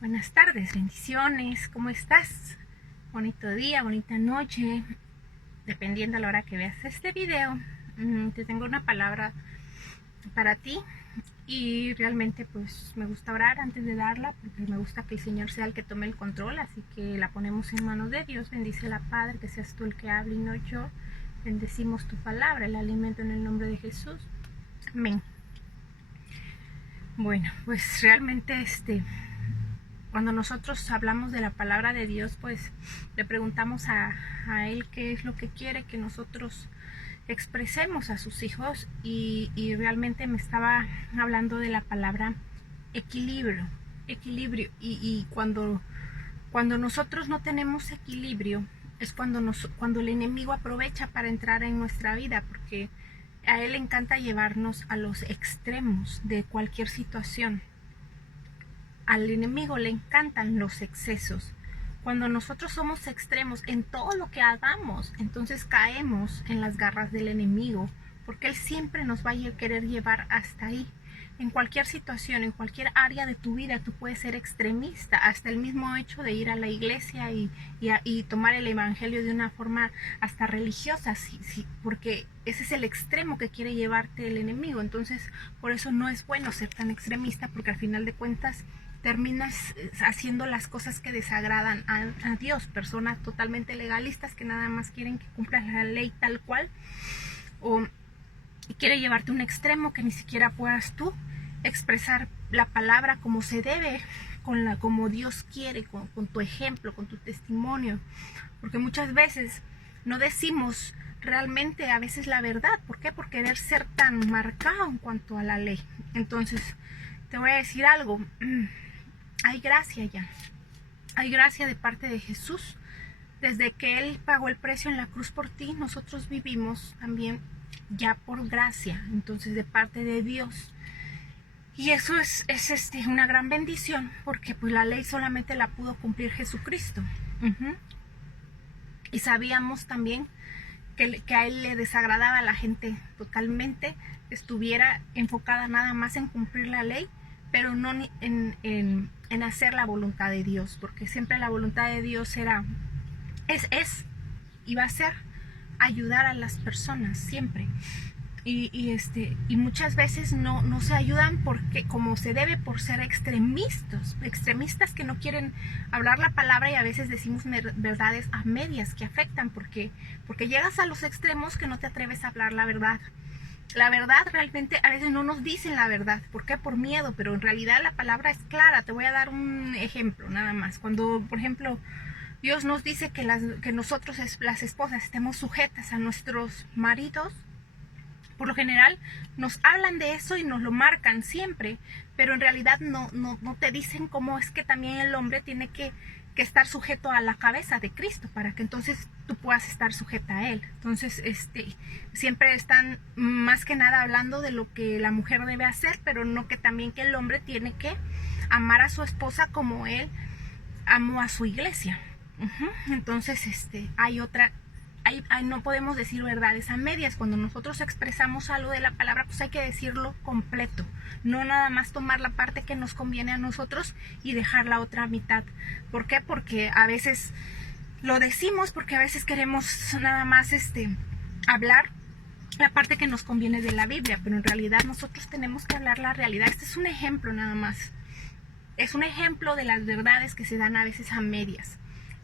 Buenas tardes, bendiciones, ¿cómo estás? Bonito día, bonita noche, dependiendo a la hora que veas este video. Te tengo una palabra para ti y realmente pues me gusta orar antes de darla porque me gusta que el Señor sea el que tome el control, así que la ponemos en manos de Dios. Bendice la Padre, que seas tú el que hable y no yo. Bendecimos tu palabra, el alimento en el nombre de Jesús. Amén. Bueno, pues realmente cuando nosotros hablamos de la palabra de Dios, pues le preguntamos a Él qué es lo que quiere que nosotros expresemos a sus hijos y realmente me estaba hablando de la palabra equilibrio. Y cuando nosotros no tenemos equilibrio es cuando el enemigo aprovecha para entrar en nuestra vida, porque a él le encanta llevarnos a los extremos de cualquier situación. Al enemigo le encantan los excesos. Cuando nosotros somos extremos en todo lo que hagamos, entonces caemos en las garras del enemigo, porque él siempre nos va a querer llevar hasta ahí. En cualquier situación, en cualquier área de tu vida, tú puedes ser extremista, hasta el mismo hecho de ir a la iglesia y tomar el evangelio de una forma hasta religiosa, sí, porque ese es el extremo que quiere llevarte el enemigo. Entonces, por eso no es bueno ser tan extremista, porque al final de cuentas terminas haciendo las cosas que desagradan a Dios. Personas totalmente legalistas que nada más quieren que cumplas la ley tal cual, o quiere llevarte a un extremo que ni siquiera puedas tú expresar la palabra como se debe, como Dios quiere, con tu ejemplo, con tu testimonio, porque muchas veces no decimos realmente a veces la verdad. ¿Por qué? Por querer ser tan marcado en cuanto a la ley. Entonces te voy a decir algo, hay gracia ya, hay gracia de parte de Jesús. Desde que Él pagó el precio en la cruz por ti, nosotros vivimos también ya por gracia, entonces de parte de Dios. Y eso es una gran bendición, porque pues la ley solamente la pudo cumplir Jesucristo. Y sabíamos también que a Él le desagradaba a la gente totalmente, estuviera enfocada nada más en cumplir la ley, pero no en hacer la voluntad de Dios, porque siempre la voluntad de Dios y va a ser ayudar a las personas siempre. Y muchas veces no se ayudan porque como se debe, por ser extremistas que no quieren hablar la palabra, y a veces decimos verdades a medias que afectan, porque llegas a los extremos que no te atreves a hablar la verdad. La verdad realmente a veces no nos dicen la verdad. ¿Por qué? Por miedo, pero en realidad la palabra es clara. Te voy a dar un ejemplo nada más. Cuando, por ejemplo, Dios nos dice que nosotros, las esposas, estemos sujetas a nuestros maridos, por lo general nos hablan de eso y nos lo marcan siempre, pero en realidad no te dicen cómo es que también el hombre tiene que estar sujeto a la cabeza de Cristo, para que entonces tú puedas estar sujeta a Él. Entonces, siempre están más que nada hablando de lo que la mujer debe hacer, pero no que también que el hombre tiene que amar a su esposa como Él amó a su iglesia. Entonces, no podemos decir verdades a medias. Cuando nosotros expresamos algo de la palabra, pues hay que decirlo completo, no nada más tomar la parte que nos conviene a nosotros y dejar la otra mitad. ¿Por qué? Porque a veces lo decimos porque a veces queremos nada más hablar la parte que nos conviene de la Biblia, pero en realidad nosotros tenemos que hablar la realidad. Este es un ejemplo nada más, es un ejemplo de las verdades que se dan a veces a medias.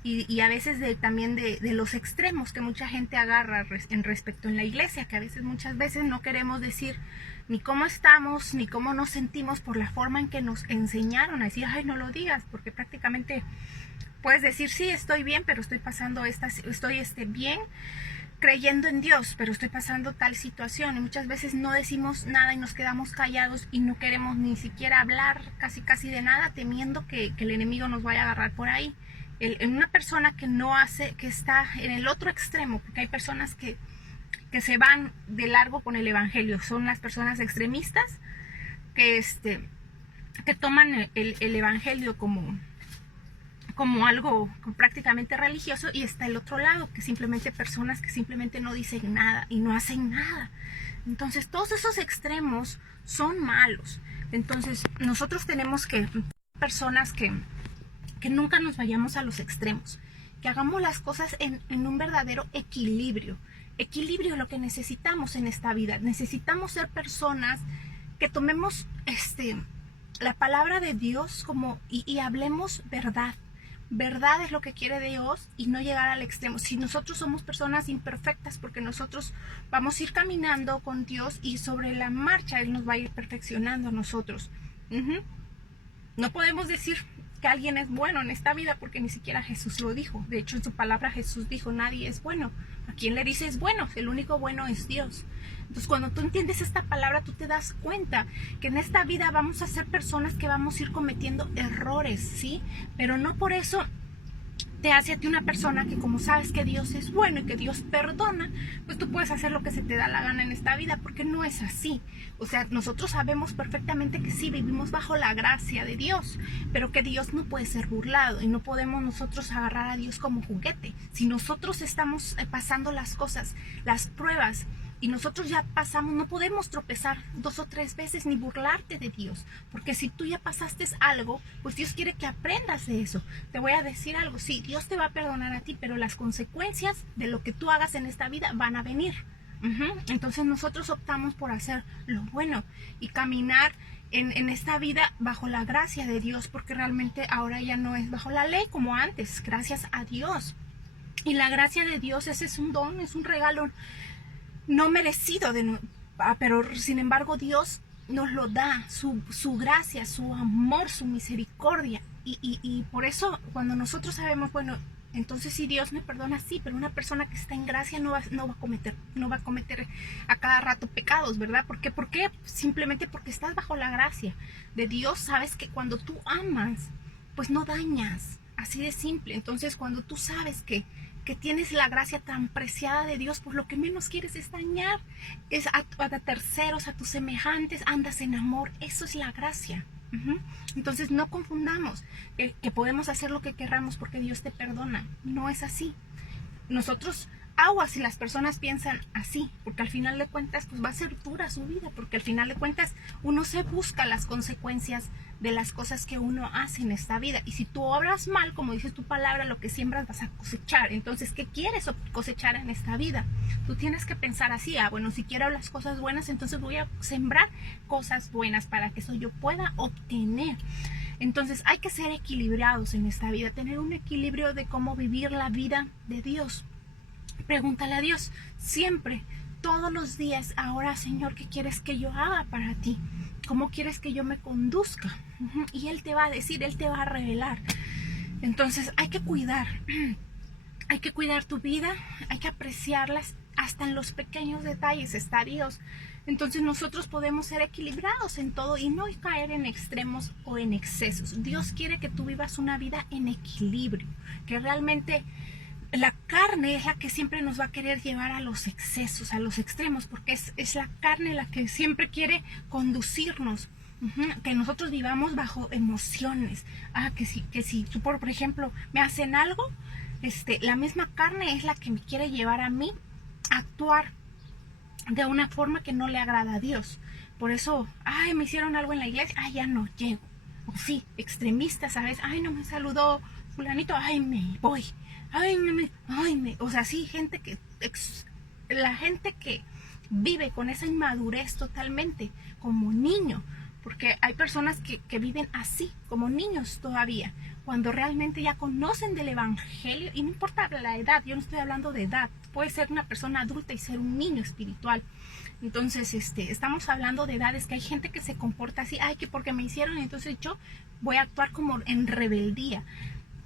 Y a veces también de los extremos que mucha gente agarra en respecto en la iglesia, que a veces muchas veces no queremos decir ni cómo estamos, ni cómo nos sentimos, por la forma en que nos enseñaron a decir, ay, no lo digas, porque prácticamente puedes decir, sí, estoy bien, pero estoy pasando estoy bien, creyendo en Dios, pero estoy pasando tal situación. Y muchas veces no decimos nada y nos quedamos callados y no queremos ni siquiera hablar casi de nada, temiendo que el enemigo nos vaya a agarrar por ahí. En una persona que está en el otro extremo, porque hay personas que se van de largo con el evangelio, son las personas extremistas que toman el evangelio como algo prácticamente religioso, y está el otro lado, que simplemente personas que simplemente no dicen nada y no hacen nada. Entonces todos esos extremos son malos. Entonces nosotros tenemos que personas que nunca nos vayamos a los extremos, que hagamos las cosas en un verdadero equilibrio. Equilibrio es lo que necesitamos en esta vida. Necesitamos ser personas que tomemos la palabra de Dios y hablemos verdad. Verdad es lo que quiere Dios y no llegar al extremo. Si nosotros somos personas imperfectas, porque nosotros vamos a ir caminando con Dios y sobre la marcha Él nos va a ir perfeccionando a nosotros. No podemos decir que alguien es bueno en esta vida porque ni siquiera Jesús lo dijo. De hecho, en su palabra Jesús dijo, nadie es bueno. ¿A quién le dice es bueno? El único bueno es Dios. Entonces, cuando tú entiendes esta palabra, tú te das cuenta que en esta vida vamos a ser personas que vamos a ir cometiendo errores, ¿sí? Pero no por eso te hace a ti una persona que, como sabes que Dios es bueno y que Dios perdona, pues tú puedes hacer lo que se te da la gana en esta vida, porque no es así. O sea, nosotros sabemos perfectamente que sí vivimos bajo la gracia de Dios, pero que Dios no puede ser burlado y no podemos nosotros agarrar a Dios como juguete. Si nosotros estamos pasando las cosas, las pruebas, y nosotros ya pasamos, no podemos tropezar 2 o 3 veces ni burlarte de Dios, porque si tú ya pasaste algo, pues Dios quiere que aprendas de eso. Te voy a decir algo, sí, Dios te va a perdonar a ti, pero las consecuencias de lo que tú hagas en esta vida van a venir. Entonces nosotros optamos por hacer lo bueno y caminar en esta vida bajo la gracia de Dios, porque realmente ahora ya no es bajo la ley como antes, gracias a Dios. Y la gracia de Dios, ese es un don, es un regalo no merecido, pero sin embargo Dios nos lo da, su gracia, su amor, su misericordia. Y por eso cuando nosotros sabemos, bueno, entonces si Dios me perdona, sí, pero una persona que está en gracia no va a cometer a cada rato pecados, ¿verdad? ¿Por qué? Porque simplemente porque estás bajo la gracia de Dios. Sabes que cuando tú amas, pues no dañas, así de simple. Entonces cuando tú sabes que tienes la gracia tan preciada de Dios, pues lo que menos quieres es dañar, es a terceros, a tus semejantes, andas en amor. Eso es la gracia. Entonces no confundamos que podemos hacer lo que querramos porque Dios te perdona. No es así. Nosotros, aguas si las personas piensan así, porque al final de cuentas pues va a ser dura su vida, porque al final de cuentas uno se busca las consecuencias de las cosas que uno hace en esta vida. Y si tú obras mal, como dice tu palabra, lo que siembras vas a cosechar. Entonces, ¿qué quieres cosechar en esta vida? Tú tienes que pensar así, bueno, si quiero las cosas buenas, entonces voy a sembrar cosas buenas para que eso yo pueda obtener. Entonces hay que ser equilibrados en esta vida, tener un equilibrio de cómo vivir la vida de Dios. Pregúntale a Dios siempre, todos los días, ahora Señor, ¿qué quieres que yo haga para ti? ¿Cómo quieres que yo me conduzca? Y Él te va a decir, Él te va a revelar. Entonces hay que cuidar tu vida, hay que apreciarlas, hasta en los pequeños detalles está Dios. Entonces nosotros podemos ser equilibrados en todo y no caer en extremos o en excesos. Dios quiere que tú vivas una vida en equilibrio, que realmente la carne es la que siempre nos va a querer llevar a los excesos, a los extremos, porque es la carne la que siempre quiere conducirnos, que nosotros vivamos bajo emociones. Que si tú, por ejemplo, me hacen algo, la misma carne es la que me quiere llevar a mí a actuar de una forma que no le agrada a Dios. Por eso, me hicieron algo en la iglesia, ya no llego. O sí, extremistas, ¿sabes? No me saludó fulanito, me voy. O sea, sí, la gente que vive con esa inmadurez totalmente, como niño, porque hay personas que viven así, como niños todavía, cuando realmente ya conocen del evangelio, y no importa la edad, yo no estoy hablando de edad, puede ser una persona adulta y ser un niño espiritual. Entonces, estamos hablando de edades, que hay gente que se comporta así, que porque me hicieron, entonces yo voy a actuar como en rebeldía.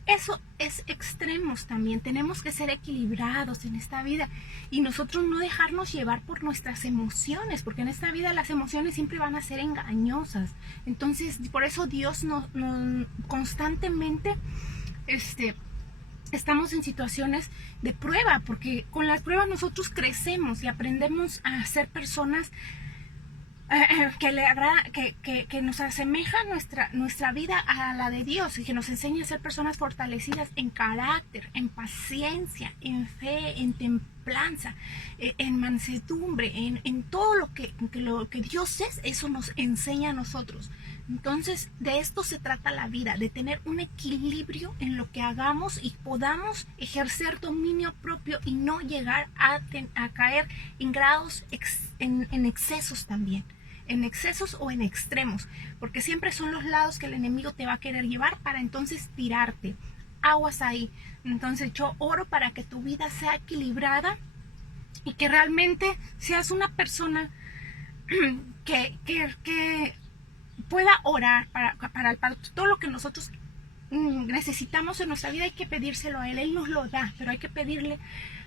Eso es extremos también. Tenemos que ser equilibrados en esta vida y nosotros no dejarnos llevar por nuestras emociones, porque en esta vida las emociones siempre van a ser engañosas. Entonces, por eso Dios nos constantemente estamos en situaciones de prueba, porque con las pruebas nosotros crecemos y aprendemos a ser personas que le agrada, que nos asemeja nuestra vida a la de Dios, y que nos enseña a ser personas fortalecidas en carácter, en paciencia, en fe, en templanza, en mansedumbre, en todo lo que Dios es. Eso nos enseña a nosotros. Entonces, de esto se trata la vida, de tener un equilibrio en lo que hagamos y podamos ejercer dominio propio y no llegar a caer en grados, en excesos también, en excesos o en extremos, porque siempre son los lados que el enemigo te va a querer llevar para entonces tirarte. Aguas ahí. Entonces yo oro para que tu vida sea equilibrada y que realmente seas una persona que pueda orar para todo lo que nosotros necesitamos en nuestra vida. Hay que pedírselo a Él, Él nos lo da, pero hay que pedirle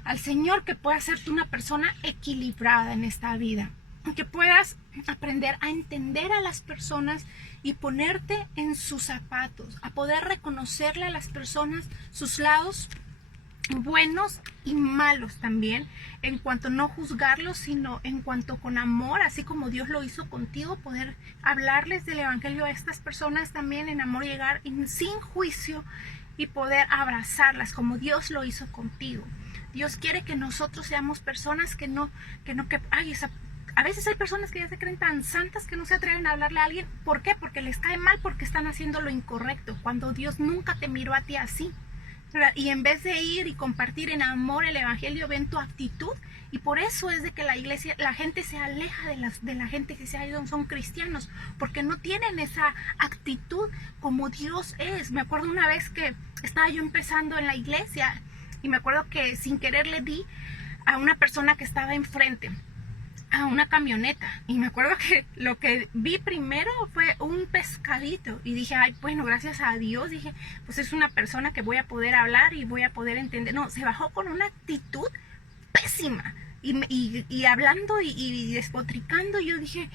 al Señor que pueda hacerte una persona equilibrada en esta vida, que puedas aprender a entender a las personas y ponerte en sus zapatos, a poder reconocerle a las personas sus lados buenos y malos también, en cuanto no juzgarlos, sino en cuanto con amor, así como Dios lo hizo contigo, poder hablarles del evangelio a estas personas también en amor, llegar sin juicio y poder abrazarlas como Dios lo hizo contigo. Dios quiere que nosotros seamos personas a veces hay personas que ya se creen tan santas que no se atreven a hablarle a alguien. ¿Por qué? Porque les cae mal, porque están haciendo lo incorrecto, cuando Dios nunca te miró a ti así. Y en vez de ir y compartir en amor el evangelio, ven tu actitud, y por eso es de que la iglesia, la gente se aleja de la gente que son cristianos, porque no tienen esa actitud como Dios es. Me acuerdo una vez que estaba yo empezando en la iglesia y me acuerdo que sin querer le di a una persona que estaba enfrente a una camioneta, y me acuerdo que lo que vi primero fue un pescadito y dije, ay, bueno, gracias a Dios, dije, pues es una persona que voy a poder hablar y voy a poder entender. No, se bajó con una actitud pésima y hablando y despotricando. Y yo dije,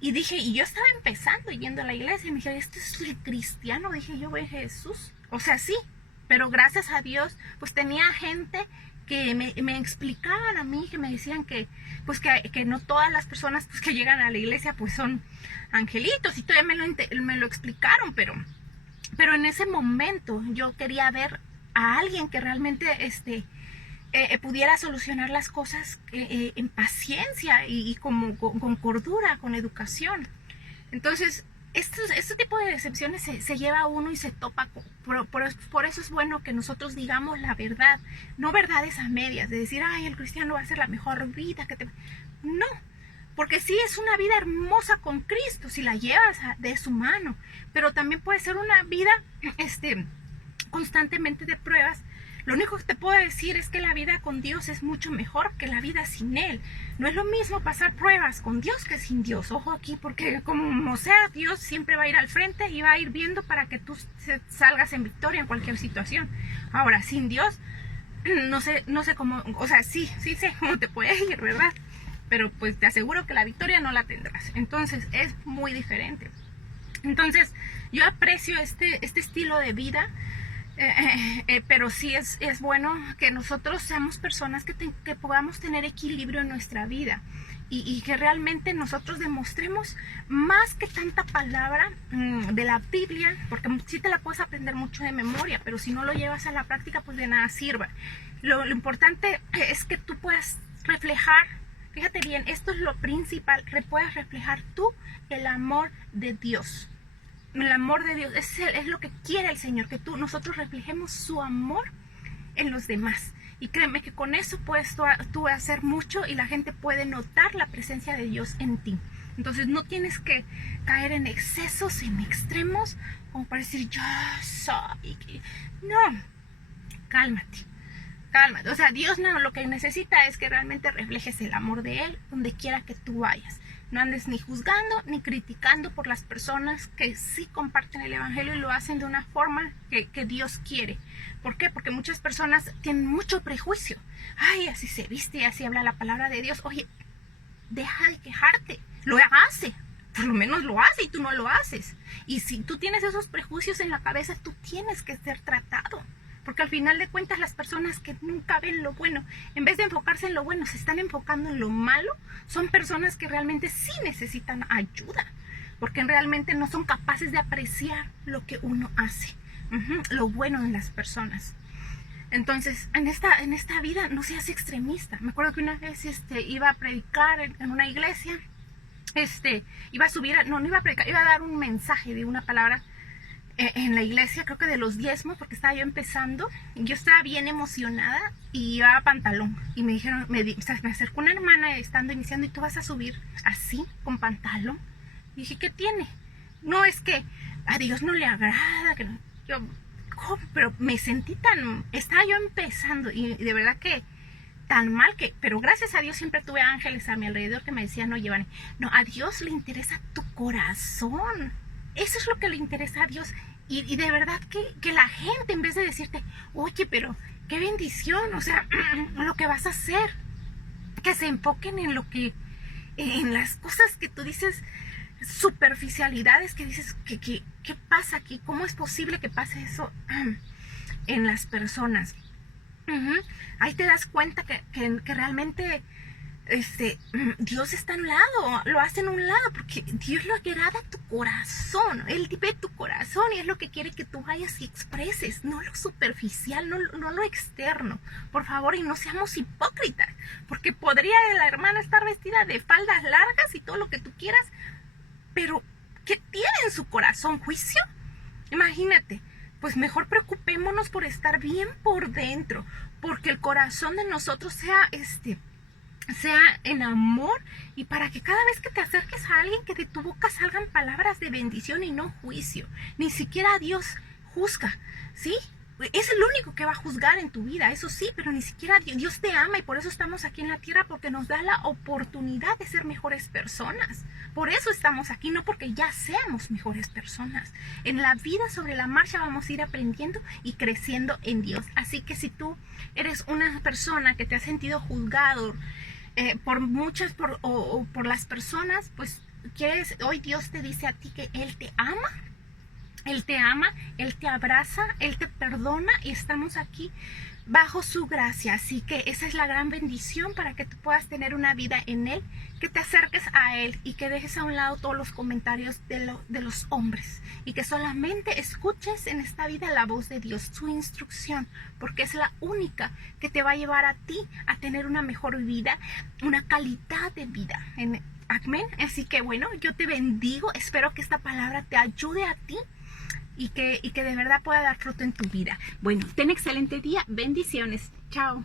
y yo estaba empezando yendo a la iglesia y me dije, ¿esto es el cristiano? Dije yo, ve Jesús, o sea, sí, pero gracias a Dios pues tenía gente que me explicaban a mí, que me decían que pues que no todas las personas pues que llegan a la iglesia pues son angelitos, y todavía me lo explicaron, pero en ese momento yo quería ver a alguien que realmente pudiera solucionar las cosas en paciencia y como con cordura, con educación. Entonces este tipo de decepciones se lleva a uno y se topa. Por eso es bueno que nosotros digamos la verdad, no verdades a medias, de decir, ay, el cristiano va a ser la mejor vida no, porque sí es una vida hermosa con Cristo si la llevas de su mano, pero también puede ser una vida constantemente de pruebas. Lo único que te puedo decir es que la vida con Dios es mucho mejor que la vida sin Él. No es lo mismo pasar pruebas con Dios que sin Dios. Ojo aquí, porque como sea, Dios siempre va a ir al frente y va a ir viendo para que tú salgas en victoria en cualquier situación. Ahora, sin Dios, no sé cómo, o sea, sí sé cómo te puede ir, ¿verdad? Pero pues te aseguro que la victoria no la tendrás. Entonces es muy diferente. Entonces yo aprecio este estilo de vida. Pero sí es bueno que nosotros seamos personas que podamos tener equilibrio en nuestra vida y que realmente nosotros demostremos más que tanta palabra de la Biblia, porque sí te la puedes aprender mucho de memoria, pero si no lo llevas a la práctica pues de nada sirva. Lo importante es que tú puedas reflejar, fíjate bien, esto es lo principal, que puedas reflejar tú el amor de Dios. El amor de Dios es lo que quiere el Señor, que nosotros reflejemos su amor en los demás. Y créeme que con eso puedes tú hacer mucho y la gente puede notar la presencia de Dios en ti. Entonces no tienes que caer en excesos, en extremos, como para decir yo soy. No, cálmate. O sea, Dios no, lo que necesita es que realmente reflejes el amor de Él donde quiera que tú vayas. No andes ni juzgando ni criticando por las personas que sí comparten el evangelio y lo hacen de una forma que Dios quiere. ¿Por qué? Porque muchas personas tienen mucho prejuicio. Ay, así se viste y así habla la palabra de Dios. Oye, deja de quejarte. Lo hace. Por lo menos lo hace y tú no lo haces. Y si tú tienes esos prejuicios en la cabeza, tú tienes que ser tratado. Porque al final de cuentas las personas que nunca ven lo bueno, en vez de enfocarse en lo bueno, se están enfocando en lo malo, son personas que realmente sí necesitan ayuda, porque realmente no son capaces de apreciar lo que uno hace, lo bueno en las personas. Entonces, en esta vida no seas extremista. Me acuerdo que una vez iba a predicar en una iglesia iba a subir, no iba a predicar, iba a dar un mensaje de una palabra en la iglesia, creo que de los diezmos, porque estaba yo empezando, y yo estaba bien emocionada y llevaba pantalón, y me dijeron, me acercó una hermana estando iniciando, y tú vas a subir así, con pantalón. Y dije, ¿qué tiene? No, es que a Dios no le agrada, que no. Yo, ¿cómo? Pero me sentí estaba yo empezando, y de verdad que tan mal pero gracias a Dios siempre tuve ángeles a mi alrededor que me decían, no, Giovanni, no, a Dios le interesa tu corazón, eso es lo que le interesa a Dios, y de verdad que la gente, en vez de decirte, oye, pero qué bendición, o sea, lo que vas a hacer, que se enfoquen en las cosas que tú dices, superficialidades que dices, ¿qué pasa aquí? ¿Cómo es posible que pase eso en las personas? Ahí te das cuenta que realmente Dios está a un lado, lo hace en un lado, porque Dios lo agrada a tu corazón, Él ve tu corazón y es lo que quiere que tú vayas y expreses, no lo superficial, no lo externo, por favor, y no seamos hipócritas, porque podría la hermana estar vestida de faldas largas y todo lo que tú quieras, pero ¿qué tiene en su corazón? ¿Juicio? Imagínate. Pues mejor preocupémonos por estar bien por dentro, porque el corazón de nosotros sea en amor, y para que cada vez que te acerques a alguien, que de tu boca salgan palabras de bendición y no juicio. Ni siquiera Dios juzga, ¿sí? Es el único que va a juzgar en tu vida, eso sí, pero ni siquiera Dios te ama, y por eso estamos aquí en la tierra, porque nos da la oportunidad de ser mejores personas. Por eso estamos aquí, no porque ya seamos mejores personas. En la vida sobre la marcha vamos a ir aprendiendo y creciendo en Dios. Así que si tú eres una persona que te ha sentido juzgado por las personas, pues hoy Dios te dice a ti que Él te ama. Él te ama, Él te abraza, Él te perdona, y estamos aquí bajo su gracia. Así que esa es la gran bendición para que tú puedas tener una vida en Él, que te acerques a Él y que dejes a un lado todos los comentarios de los hombres, y que solamente escuches en esta vida la voz de Dios, su instrucción, porque es la única que te va a llevar a ti a tener una mejor vida, una calidad de vida. Amén. Así que bueno, yo te bendigo, espero que esta palabra te ayude a ti, y que de verdad pueda dar fruto en tu vida. Bueno, ten excelente día. Bendiciones. Chao.